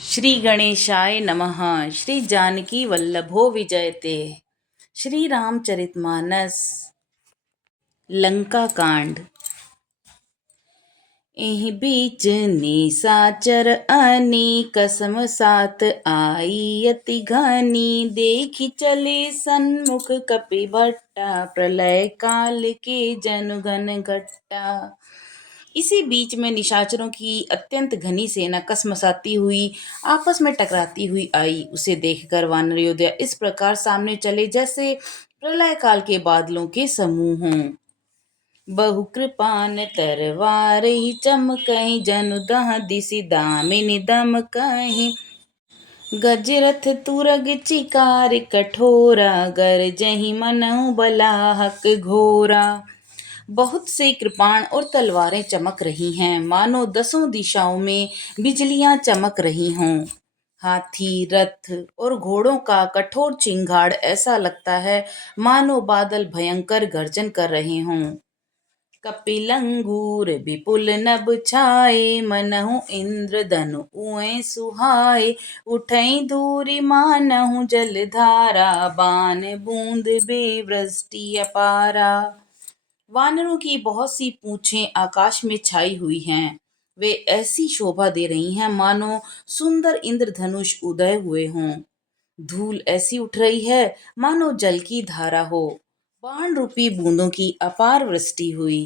श्री गणेशाय नमः। श्री जानकी वल्लभो विजयते। श्री रामचरितमानस लंका कांड। एहि बीच निशाचर अनी कसम साथ आई अति घनी। देखी चले सन्मुख कपि भट्टा प्रलय काल के जनु घन घट्टा। इसी बीच में निशाचरों की अत्यंत घनी सेना कसमसाती हुई आपस में टकराती हुई आई। उसे देखकर वानर योद्धा इस प्रकार सामने चले जैसे प्रलय काल के बादलों के समूह हों। बहु कृपान तरवार ही चमकहि जनु दह दिसि दामिनी दमकहि। गजरथ तुरग चिकार कठोरा गरजहि मनहु बलाहक घोरा। बहुत से कृपाण और तलवारें चमक रही हैं, मानो दसों दिशाओं में बिजलियां चमक रही हों। हाथी रथ और घोड़ों का कठोर चिंगाड़ ऐसा लगता है मानो बादल भयंकर गर्जन कर रहे हों। कपिलंगूर विपुल नभ छाए मनहु इंद्र धनु उए सुहाए। उठई दूरी मानहु जलधारा बान बूंद बेवृष्टि अपारा। वानरों की बहुत सी पूंछें आकाश में छाई हुई हैं। वे ऐसी शोभा दे रही हैं मानो सुंदर इंद्रधनुष उदय हुए हों। धूल ऐसी उठ रही है मानो जल की धारा हो। बाण रूपी बूंदों की अपार वृष्टि हुई।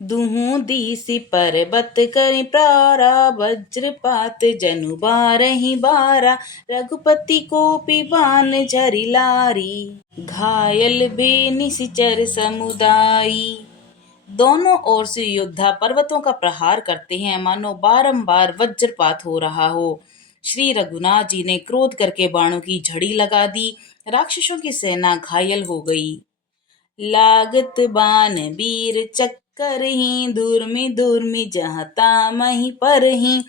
दुहु दिसि पर्वत करि प्रारा वज्रपात जनु बारहि बारा। रघुपति कोपि बाण झरि लारी घायल भे निशिचर समुदायी। दोनों ओर से योद्धा पर्वतों का प्रहार करते हैं मानो बारंबार वज्रपात हो रहा हो। श्री रघुनाथ जी ने क्रोध करके बाणों की झड़ी लगा दी। राक्षसों की सेना घायल हो गई। लागत बान वीर चक्कर ही दुर्मि जहाँ तामहि पर ही।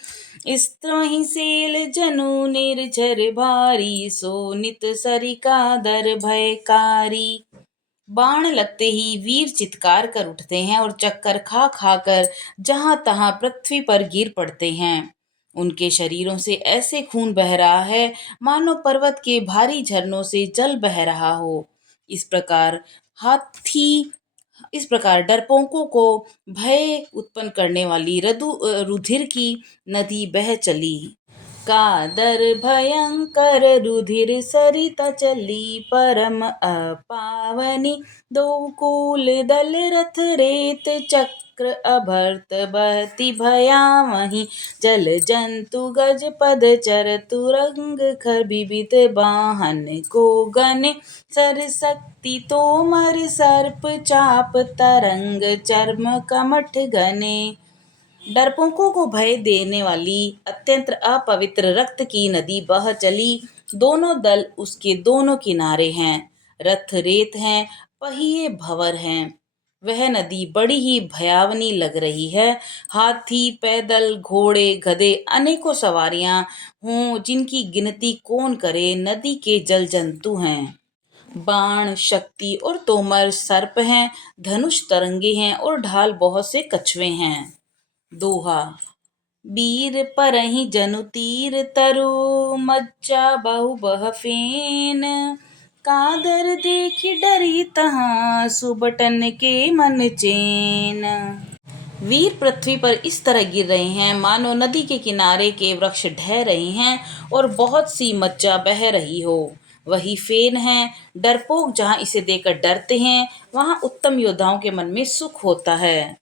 स्त्रहि सेल जनु निर्झर भारी सोनित सरिका दर भयकारी। बाण लगते ही वीर चित्कार कर उठते हैं और चक्कर खा खा कर जहां तहां पृथ्वी पर गिर पड़ते हैं। उनके शरीरों से ऐसे खून बह रहा है मानो पर्वत के भारी झरनों से जल बह रहा हो। इस प्रकार हाथी इस प्रकार डरपोकों को भय उत्पन्न करने वाली रुधिर की नदी बह चली। कादर भयंकर रुधिर सरिता चली परम अपावनी। दो कूल दल रथ रेत चक्र अभर्त बहती भयावही। जल जंतु गज पद चर तुरंग खर विविध वाहन को गने। सर शक्ति तोमर सर्प चाप तरंग चर्म कमठ घने। डरपोकों को भय देने वाली अत्यंत अपवित्र रक्त की नदी बह चली। दोनों दल उसके दोनों किनारे हैं। रथ रेत हैं, पहिए भंवर हैं। वह नदी बड़ी ही भयावनी लग रही है। हाथी पैदल घोड़े गधे अनेकों सवारियां हों जिनकी गिनती कौन करे। नदी के जल जंतु हैं। बाण शक्ति और तोमर सर्प हैं। धनुष तरंगे हैं और ढाल बहुत से कछुए हैं। दोहा। बीर परहि जनु तीर तरु मज्जा बहु बह फेन। कादर देखि डरी तहाँ सुबटन के मन चैन। वीर पृथ्वी पर इस तरह गिर रहे हैं मानो नदी के किनारे के वृक्ष ढह रहे हैं और बहुत सी मज्जा बह रही हो। वही फेन है। डरपोक जहाँ इसे देखकर डरते हैं वहाँ उत्तम योद्धाओं के मन में सुख होता है।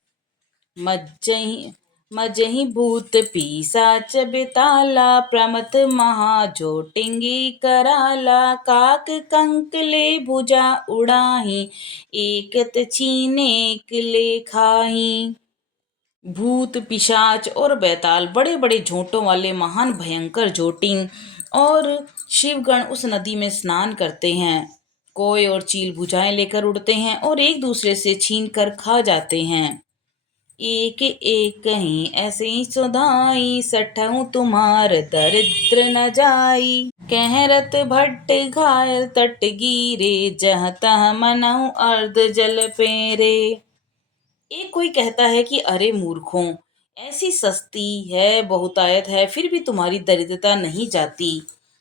मजहि भूत पिशाच बेताला प्रमथ महाजोटिंगी कराला। काक कंक ले भुजा उड़ाही एकत छीने ले खाही। भूत पिशाच और बेताल बड़े बड़े झोंटों वाले महान भयंकर जोटिंग और शिवगण उस नदी में स्नान करते हैं। कोय और चील भुजाएं लेकर उड़ते हैं और एक दूसरे से छीन कर खा जाते हैं। एक एक ही ऐसे ही सुधाई सठहु तुम्हार दरिद्र न जाई। कहरत भट्ट घायल तट गिरे जह तह मनहु अर्ध जल पेरे। एक कोई कहता है कि अरे मूर्खों, ऐसी सस्ती है बहुतायत है फिर भी तुम्हारी दरिद्रता नहीं जाती।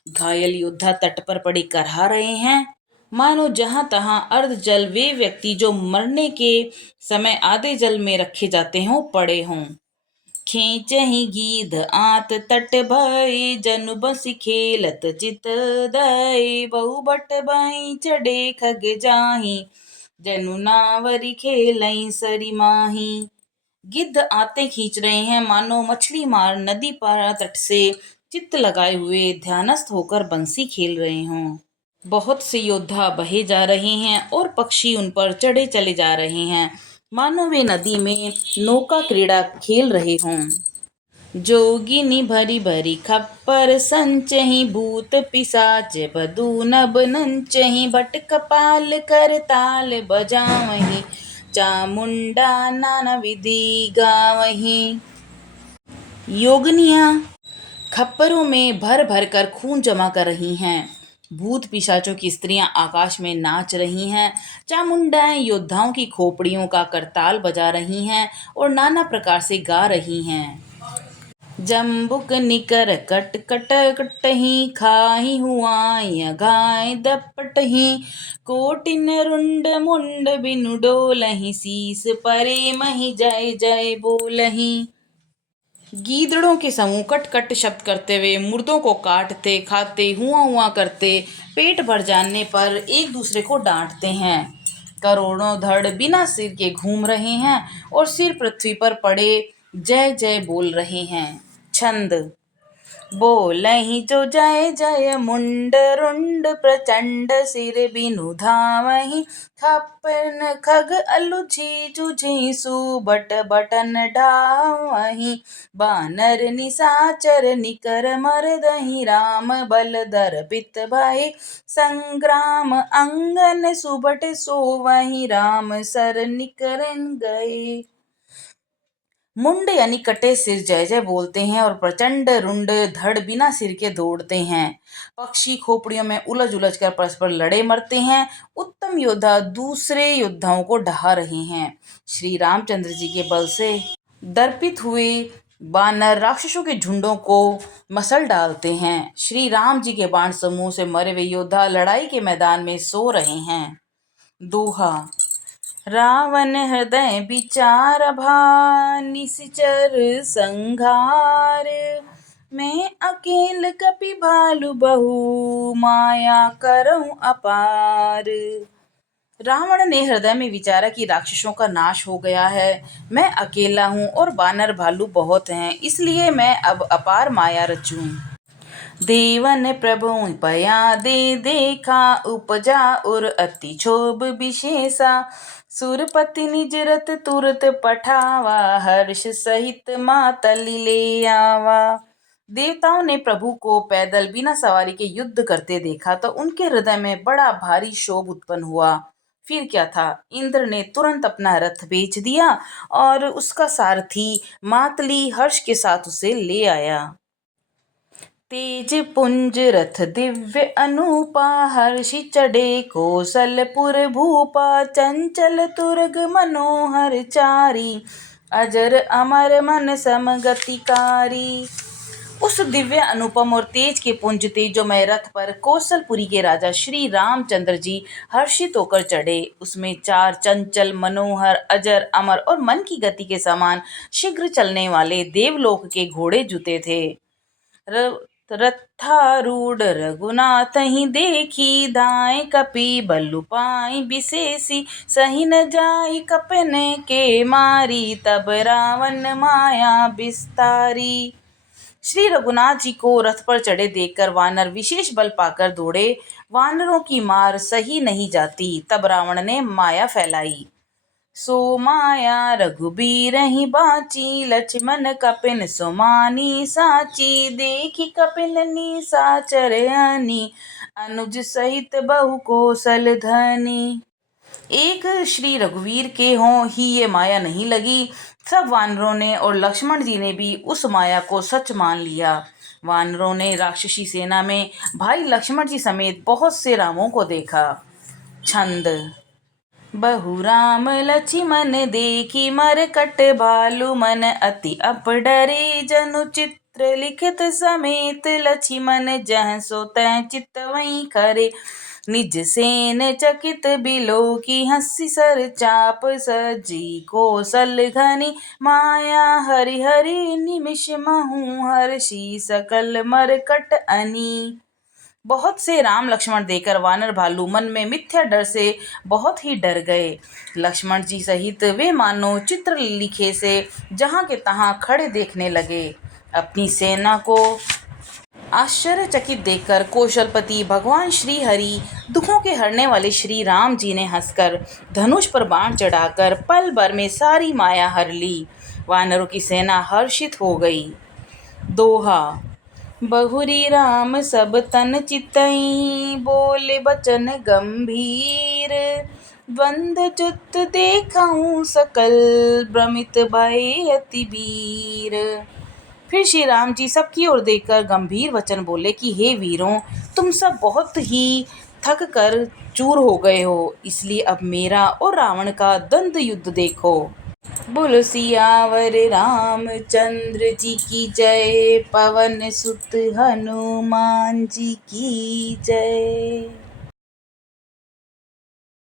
घायल योद्धा तट पर पड़े करहा रहे हैं, मानो जहां तहां अर्ध जल वे व्यक्ति जो मरने के समय आधे जल में रखे जाते हों पड़े हों। खींचहि गीध आत तट भय जनु बसि खेलत चित दय बहु बट बाई चढ़े खग जाहि जनु नावरी खेलई सरी माही। गिद्ध आते खींच रहे हैं मानो मछली मार नदी पार तट से चित्त लगाए हुए ध्यानस्थ होकर बंसी खेल रहे हों। बहुत से योद्धा बहे जा रहे हैं और पक्षी उन पर चढ़े चले जा रहे हैं, मानो वे नदी में नौका क्रीड़ा खेल रहे हों। जोगिनी भरी भरी खप्पर संचहि भूत पिशाच बधू नभ नंचहि बट कपाल कर ताल बजावहि चामुंडा नाना विधि गावहि। योगिनियां खप्परों में भर भर कर खून जमा कर रही हैं, भूत पिशाचों की स्त्रियां आकाश में नाच रही हैं, चामुंडाएं योद्धाओं की खोपड़ियों का करताल बजा रही हैं और नाना प्रकार से गा रही हैं। जम्बुक निकर कट कट कटही खाही हुआय घाय दपटही कोटिन रुंड मुंड बिनु डोलही शीस परे मही जय जय बोलही। गीदड़ों के समूह कट कट शब्द करते हुए मुर्दों को काटते खाते हुआ हुआ करते पेट भर जाने पर एक दूसरे को डांटते हैं। करोड़ों धड़ बिना सिर के घूम रहे हैं और सिर पृथ्वी पर पड़े जय जय बोल रहे हैं। छंद। बोलहि जो जय जय मुंड रुंड प्रचंड सिर बिनु धावहि खप्पन खग अलुझी जुझी सुबट बटन ढावहि बानर निशाचर निकर मरदहि राम बल दर्पित भय संग्राम अंगन सुबट सोवहि राम सर निकरन गए। मुंड यानी कटे सिर जय जय बोलते हैं और प्रचंड रुंड धड़ बिना सिर के दौड़ते हैं। पक्षी खोपड़ियों में उलझ उलझ कर परस्पर लड़े मरते हैं। उत्तम योद्धा दूसरे योद्धाओं को ढहा रहे हैं। श्री रामचंद्र जी के बल से दर्पित हुए बानर राक्षसों के झुंडों को मसल डालते हैं। श्री राम जी के बाण समूह से मरे हुए योद्धा लड़ाई के मैदान में सो रहे हैं। दोहा। रावण हृदय विचार भा निशिचर संघार मैं अकेल कपि भालु बहु माया करऊं अपार। रावण ने हृदय में विचारा कि राक्षसों का नाश हो गया है, मैं अकेला हूँ और बानर भालू बहुत हैं, इसलिए मैं अब अपार माया रचूं। देवन प्रभु पया दे देखा उपजा उर अति क्षोभ विशेषा सुरपति निज रथ तुरत पठावा हर्ष सहित मातली ले आवा। देवताओं ने प्रभु को पैदल बिना सवारी के युद्ध करते देखा तो उनके हृदय में बड़ा भारी क्षोभ उत्पन्न हुआ। फिर क्या था, इंद्र ने तुरंत अपना रथ बेच दिया और उसका सारथी मातली हर्ष के साथ उसे ले आया। तेज पुंज रथ दिव्य अनूपा हर्षि चढ़े कौशलपुर भूपा चंचल तुरग मनोहर चारी अजर अमर मन समगतिकारी। उस दिव्य अनुपम और तेज के पुंज तेजोमय रथ पर कौशलपुरी के राजा श्री रामचंद्र जी हर्षित होकर चढ़े। उसमें 4 चंचल मनोहर अजर अमर और मन की गति के समान शीघ्र चलने वाले देवलोक के घोड़े जुते थे। रथारूढ़ रघुनाथ ही देखी दाएं कपि बल्लु पाई विशेषी सही न जाई कपन के मारी तब रावण माया विस्तारी। श्री रघुनाथ जी को रथ पर चढ़े देखकर वानर विशेष बल पाकर दौड़े। वानरों की मार सही नहीं जाती, तब रावण ने माया फैलाई। सो माया रघुबीर ही बाची लक्ष्मण कपिन सुमानी साची देखी कपिन निशाचर आनी अनुज सहित बहु कौशल धनी। एक श्री रघुवीर के हों ही ये माया नहीं लगी। सब वानरों ने और लक्ष्मण जी ने भी उस माया को सच मान लिया। वानरों ने राक्षसी सेना में भाई लक्ष्मण जी समेत बहुत से रामों को देखा। छंद। बहु राम लक्ष्मण देखी मरकट भालु मन अति अपडरे जनु चित्र लिखित समेत लक्ष्मण जह सो तह चित वही करे निज सेन चकित बिलो की हंसी सर चाप सजी कौशल घनी माया हरि हरि निमिष महु हर्षि सकल मरकट अनी। बहुत से राम लक्ष्मण देकर वानर भालू मन में मिथ्या डर से बहुत ही डर गए। लक्ष्मण जी सहित वे मानो चित्र लिखे से जहां के तहां खड़े देखने लगे। अपनी सेना को आश्चर्यचकित देखकर कौशलपति भगवान श्री हरि दुखों के हरने वाले श्री राम जी ने हंसकर धनुष पर बाण चढ़ाकर पल भर में सारी माया हर ली। वानरों की सेना हर्षित हो गई। दोहा। बहुरी राम सब तन चितई बोले बचन गंभीर द्वंद जुत देखऊं सकल भ्रमित भय अति वीर। फिर श्री राम जी सबकी ओर देखकर गंभीर वचन बोले कि हे वीरों, तुम सब बहुत ही थक कर चूर हो गए हो, इसलिए अब मेरा और रावण का द्वंद्व युद्ध देखो। बोलो सियावर रामचंद्र जी की जय, पवन सुत हनुमान जी की जय।